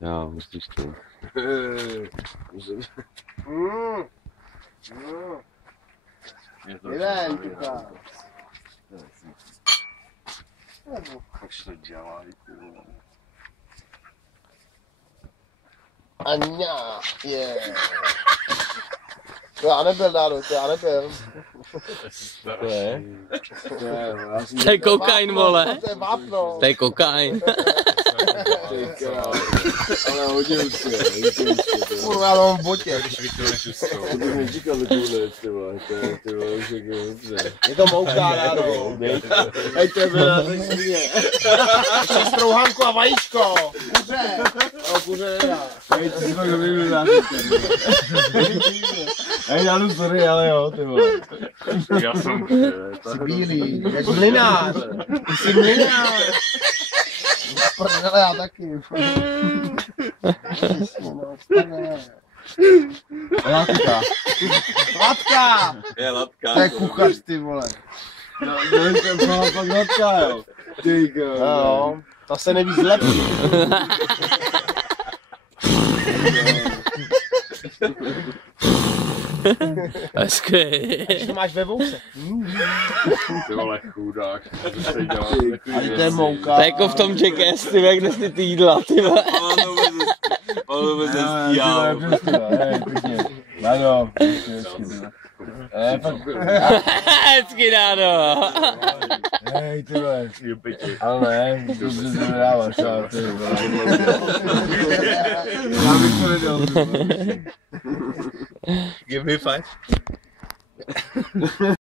Já, musíš to. Jdem, tyka. Proč to dělají, Aňa, je. To já nebyl, Dádo, to já nebyl. To je? To je kokain, vole. To je vápno. To je kokain. Ale hodil si, Kurva, já mám v botě. to bych nečekal takovouhle, ty vole, to je už jako dobře. Je to mouka, Dádo. Hej, to je byla tak svině. Ještě strouhanku a vajíčko. Kuře. No, kuře nedá. Hej, ty jsi fakt dobrý zážitek. Hej, Janu, sorry, ale jo, ty vole. Já jsem Jsi bílý, jak mlinář. Ty jsi mlinář. Prdele, já taky. Latka. Latka. Je latka. To je kuchař, ty vole. No, to je fakt latka, jo. Ty Jo, to se neví zlepší. Hezky. Ještě to máš ve vouse. Ty vole, chudák. Co jste dělal? A to je mouka. To je jako v tom Jackass, ty jak dnes ty jídla, ty vole. Ono by se stíhal. Ano, Hezky, Dádo. hej, ty vole. Ale ne, dobře se nedáváš, ale ty vole. Já bych to nedělal. Give me 5.